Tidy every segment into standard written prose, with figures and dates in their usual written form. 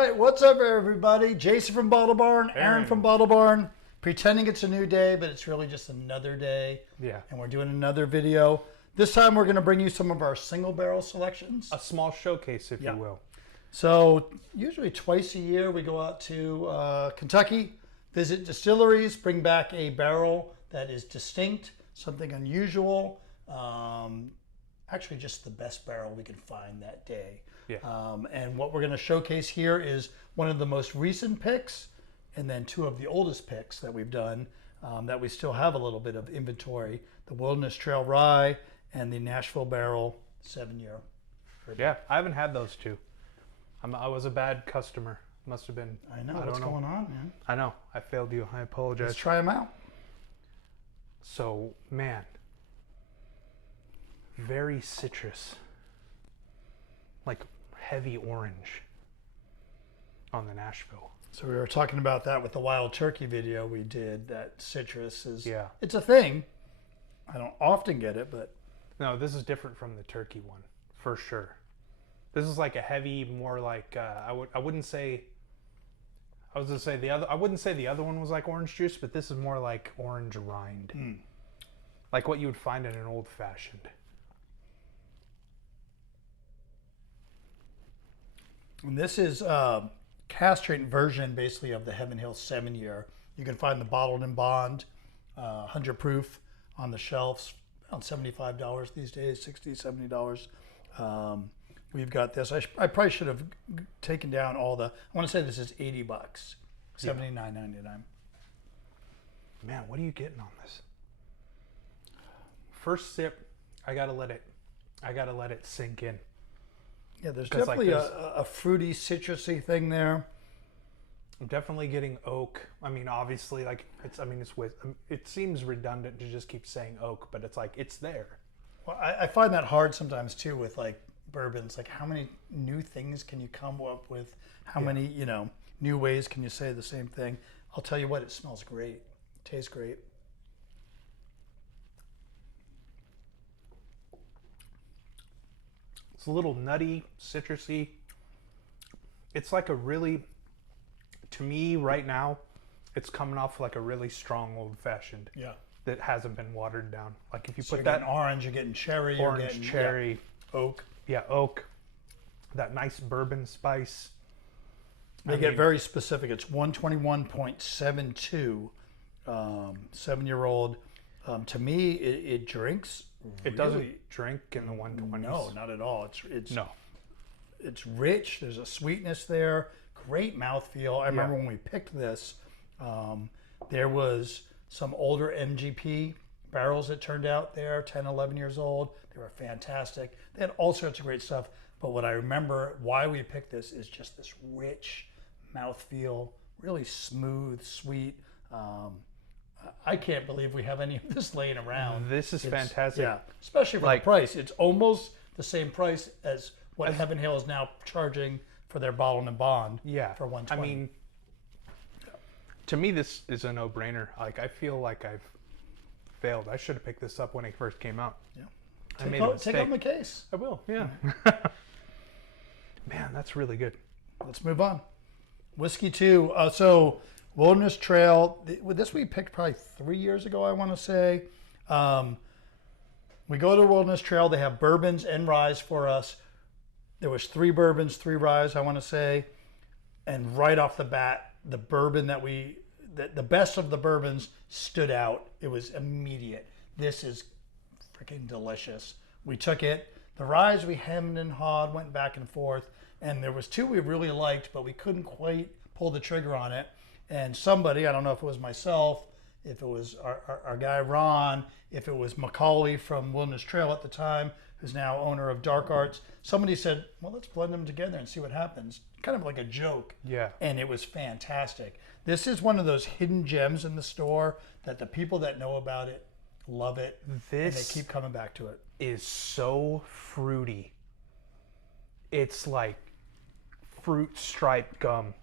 right, what's up, everybody? Jason from Bottle Barn, Aaron from Bottle Barn, pretending it's a new day, but it's really just another day. Yeah. And we're doing another video. This time we're going to bring you some of our single barrel selections. A small showcase, if you will. So usually twice a year we go out to Kentucky, visit distilleries, bring back a barrel that is distinct, something unusual. Actually just the best barrel we can find that day. Yeah. And what we're going to showcase here is one of the most recent picks and then two of the oldest picks that we've done that we still have a little bit of inventory. The Wilderness Trail Rye and the Nashville Barrel 7-year. Yeah, I haven't had those two. I was a bad customer. Must have been. I know. What's going on, man? I know. I failed you. I apologize. Let's try them out. So, man. Very citrus. Like heavy orange on the Nashville. So we were talking about that with the wild turkey video we did, that citrus is, yeah, it's a thing. I don't often get it, but. No, this is different from the turkey one, for sure. This is like a heavy, more like, I wouldn't say the other one was like orange juice, but this is more like orange rind. Like what you would find in an old fashioned. And this is cask strength version, basically, of the Heaven Hill 7-year. You can find the bottled and bond, 100 proof on the shelves, around $75 these days, $60, $70. We've got this. I probably should have taken down all the. I want to say this is $80, $79.99. Man, what are you getting on this? First sip, I gotta let it sink in. Yeah, there's definitely a fruity, citrusy thing there. I'm definitely getting oak. I mean, obviously, like it seems redundant to just keep saying oak, but it's like it's there. Well, I find that hard sometimes too with like bourbons. Like, how many new things can you come up with? How many new ways can you say the same thing? I'll tell you what, it smells great. It tastes great. It's a little nutty, citrusy. It's like a really, to me right now, it's coming off like a really strong old fashioned. Yeah. That hasn't been watered down. Like if you So put you're that getting orange, you're getting cherry, orange, you're getting cherry, oak. Yeah, oak. That nice bourbon spice. They get very specific. It's 121.72, 7-year-old. To me, it drinks. It doesn't drink in the 120s. No, not at all. It's no. It's rich. There's a sweetness there. Great mouthfeel. I remember when we picked this, there was some older MGP barrels that turned out there, 10, 11 years old. They were fantastic. They had all sorts of great stuff. But what I remember why we picked this is just this rich mouthfeel, really smooth, sweet. I can't believe we have any of this laying around. This is fantastic. Yeah, especially for the price. It's almost the same price as what Heaven Hill is now charging for their bottle and bond. Yeah, for 120. I mean, to me, this is a no-brainer. Like, I feel like I've failed. I should have picked this up when it first came out. Yeah, I made a mistake. Take home the case. I will. Yeah. Man, that's really good. Let's move on. Whiskey 2. So Wilderness Trail. This we picked probably 3 years ago, I want to say. We go to Wilderness Trail. They have bourbons and ryes for us. There was 3 bourbons, 3 ryes, I want to say. And right off the bat, the bourbon the best of the bourbons stood out. It was immediate. This is freaking delicious. We took it. The ryes we hemmed and hawed, went back and forth. And there was 2 we really liked, but we couldn't quite pull the trigger on it. And somebody, I don't know if it was myself, if it was our guy Ron, if it was Macaulay from Wilderness Trail at the time, who's now owner of Dark Arts, somebody said, well, let's blend them together and see what happens. Kind of like a joke. Yeah. And it was fantastic. This is one of those hidden gems in the store that the people that know about it love it. And they keep coming back to it. Is so fruity. It's like fruit striped gum.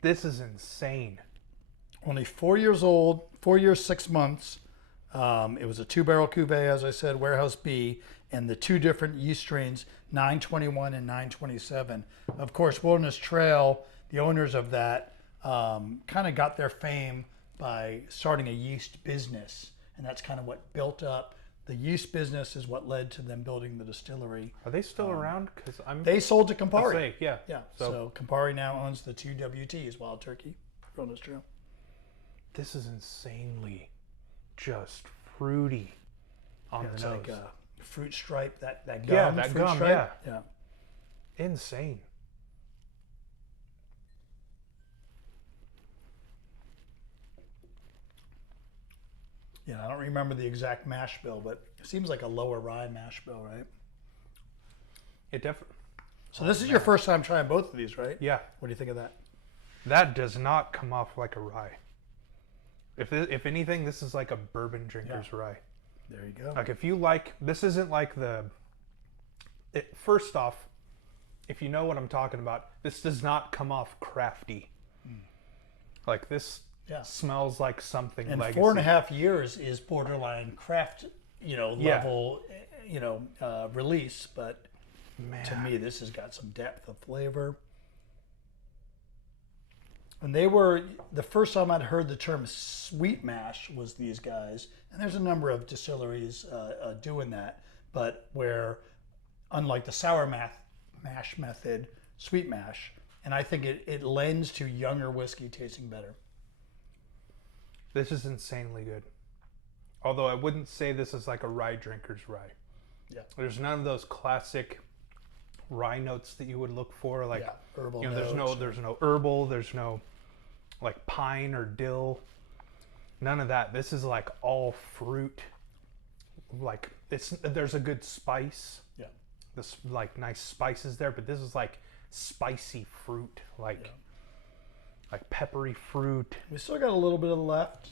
This is insane. Only 4 years old, 4 years, 6 months. It was a 2-barrel cuvee, as I said, Warehouse B. and the two different yeast strains, 921 and 927. Of course, Wilderness Trail, the owners of that, kind of got their fame by starting a yeast business, and that's kind of what built up. The yeast business is what led to them building the distillery. Are they still around? Because They sold to I'll Campari. say, yeah. Yeah, so Campari now owns the two WTs, Wild Turkey, Wilderness Trail. This is insanely just fruity on the It's nose. like a fruit stripe, that gum. Yeah, that fruit gum, stripe. Yeah. Insane. Yeah, I don't remember the exact mash bill, but it seems like a lower rye mash bill, right? It definitely. So this is your first time trying both of these, right? Yeah, What do you think of that? that does not come off like a rye. If anything, this is like a bourbon drinker's rye. There you go. Like if you like, this isn't like first off, if you know what I'm talking about, this does not come off crafty. Like this Yeah. smells like something And legacy. 4.5 years is borderline craft, level, release. But Man. to me, this has got some depth of flavor. And they were, the first time I'd heard the term sweet mash was these guys. And there's a number of distilleries doing that. But where, unlike the sour mash method, sweet mash. And I think it lends to younger whiskey tasting better. This is insanely good. Although I wouldn't say this is like a rye drinker's rye. Yeah. There's none of those classic rye notes that you would look for, like Yeah, herbal there's no herbal, there's no like pine or dill, none of that. This is like all fruit. Like there's a good spice. Yeah. This like nice spices there, but this is like spicy fruit, like peppery fruit. We still got a little bit of left,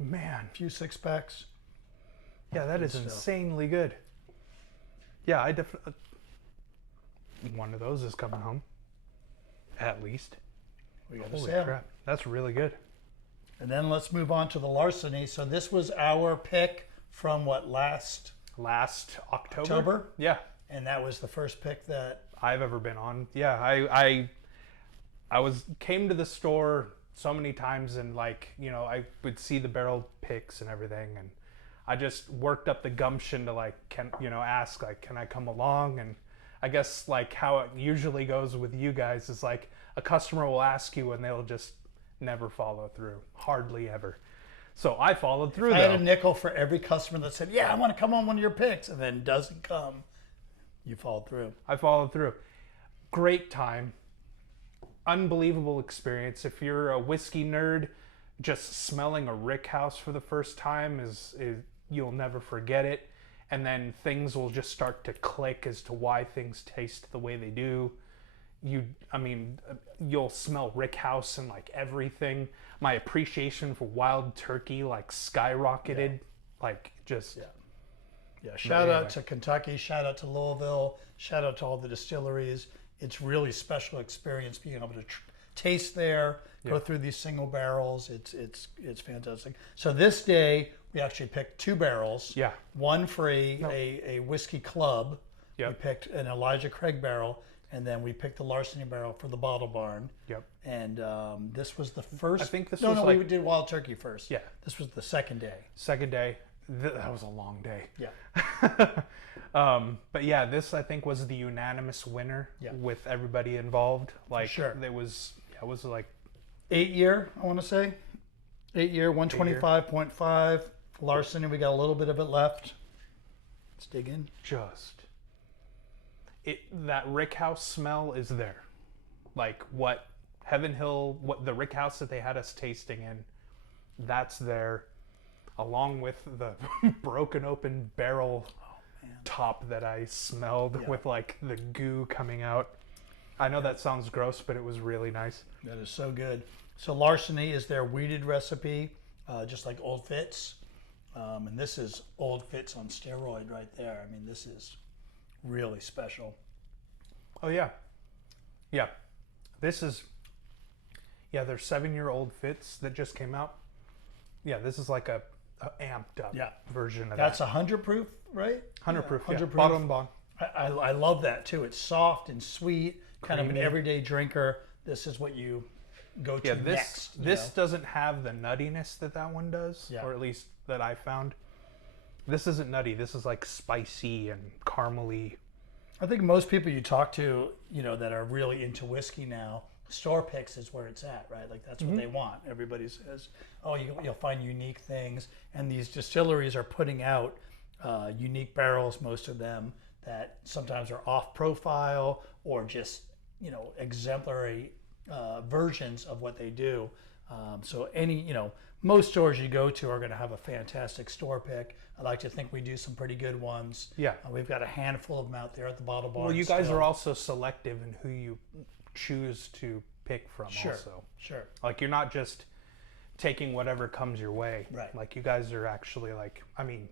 Man, a few 6-packs. yeah, that is stuff. insanely good. Yeah, I definitely. One of those is coming home. At least. We got a Holy sale. crap. That's really good. And then let's move on to the Larceny. So this was our pick from last Last October? October? Yeah. And that was the first pick that, I've ever been on. Yeah, I came to the store so many times and I would see the barrel picks and everything, and I just worked up the gumption to ask can I come along? And I guess how it usually goes with you guys is a customer will ask you and they'll just never follow through. Hardly ever. So I followed through I had though. a nickel for every customer that said, yeah, I want to come on one of your picks, and then doesn't come. You followed through. I followed through. Great time. Unbelievable experience. If you're a whiskey nerd, just smelling a rickhouse for the first time is you'll never forget it. And then things will just start to click as to why things taste the way they do. You'll smell rickhouse and everything. My appreciation for wild turkey skyrocketed. Yeah, shout out to Kentucky, shout out to Louisville, shout out to all the distilleries. It's really special experience being able to taste there, go through these single barrels. It's fantastic. So this day we actually picked 2 barrels. Yeah. One for a whiskey club. Yep. We picked an Elijah Craig barrel, and then we picked the Larceny barrel for the Bottle Barn. Yep. And this was the first. I think this no, was no, we did Wild Turkey first. Yeah. This was the second day. Second day. That was a long day. Yeah. But yeah, this I think was the unanimous winner with everybody involved. Sure. It was 8 year, I want to say. 8 year, 125.5. Larceny, we got a little bit of it left. Let's dig in. That rickhouse smell is there. What Heaven Hill, what the rickhouse that they had us tasting in, that's there. Along with the broken open barrel top that I smelled with the goo coming out. I know that sounds gross, but it was really nice. That is so good. So Larceny is their weeded recipe, just like Old Fitz. And this is Old Fitz on steroid right there. I mean, this is really special. Oh yeah. Yeah. This is, their 7-year-old Fitz that just came out. Yeah, this is amped up Yeah. version of That's that. 100 proof, right? 100 proof. 100 Yeah. proof. Bottom bond. I love that too. It's soft and sweet, kind of an Creamy. everyday drinker. This is what you go to Yeah, this next. you this know? doesn't have the nuttiness that one does, Yeah. or at least that I found. This isn't nutty. This is like spicy and caramely. I think most people you talk to, you know, that are really into whiskey now, store picks is where it's at, right? Like that's what they want. Everybody says, oh, you'll find unique things, and these distilleries are putting out unique barrels, most of them that sometimes are off profile or just, you know, exemplary versions of what they do. So most stores you go to are going to have a fantastic store pick. I like to think we do some pretty good ones. Yeah. We've got a handful of them out there at the bottle bar. Well, you guys are also selective in who you choose to pick from. Sure. Also, Sure. like you're not just taking whatever comes your way. Right. Like you guys are actually like, I mean,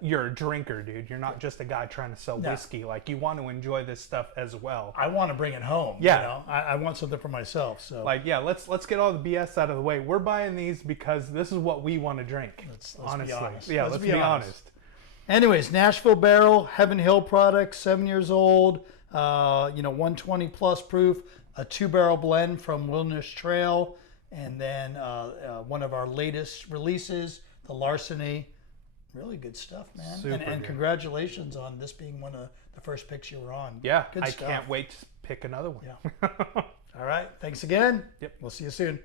you're a drinker, dude. You're not just a guy trying to sell whiskey. Like you want to enjoy this stuff as well. I want to bring it home. Yeah. You know? I want something for myself. So Like, yeah, let's get all the BS out of the way. We're buying these because this is what we want to drink. let's honestly, be honest. yeah, let's be honest. Anyways, Nashville Barrel, Heaven Hill product, 7 years old, 120 plus proof, a 2-barrel blend from Wilderness Trail, and then one of our latest releases, the Larceny. Really good stuff, man. Super And good. congratulations on this being one of the first picks you were on. Yeah, Good I stuff. can't wait to pick another one. Yeah. All right. Thanks again. Yep. We'll see you soon.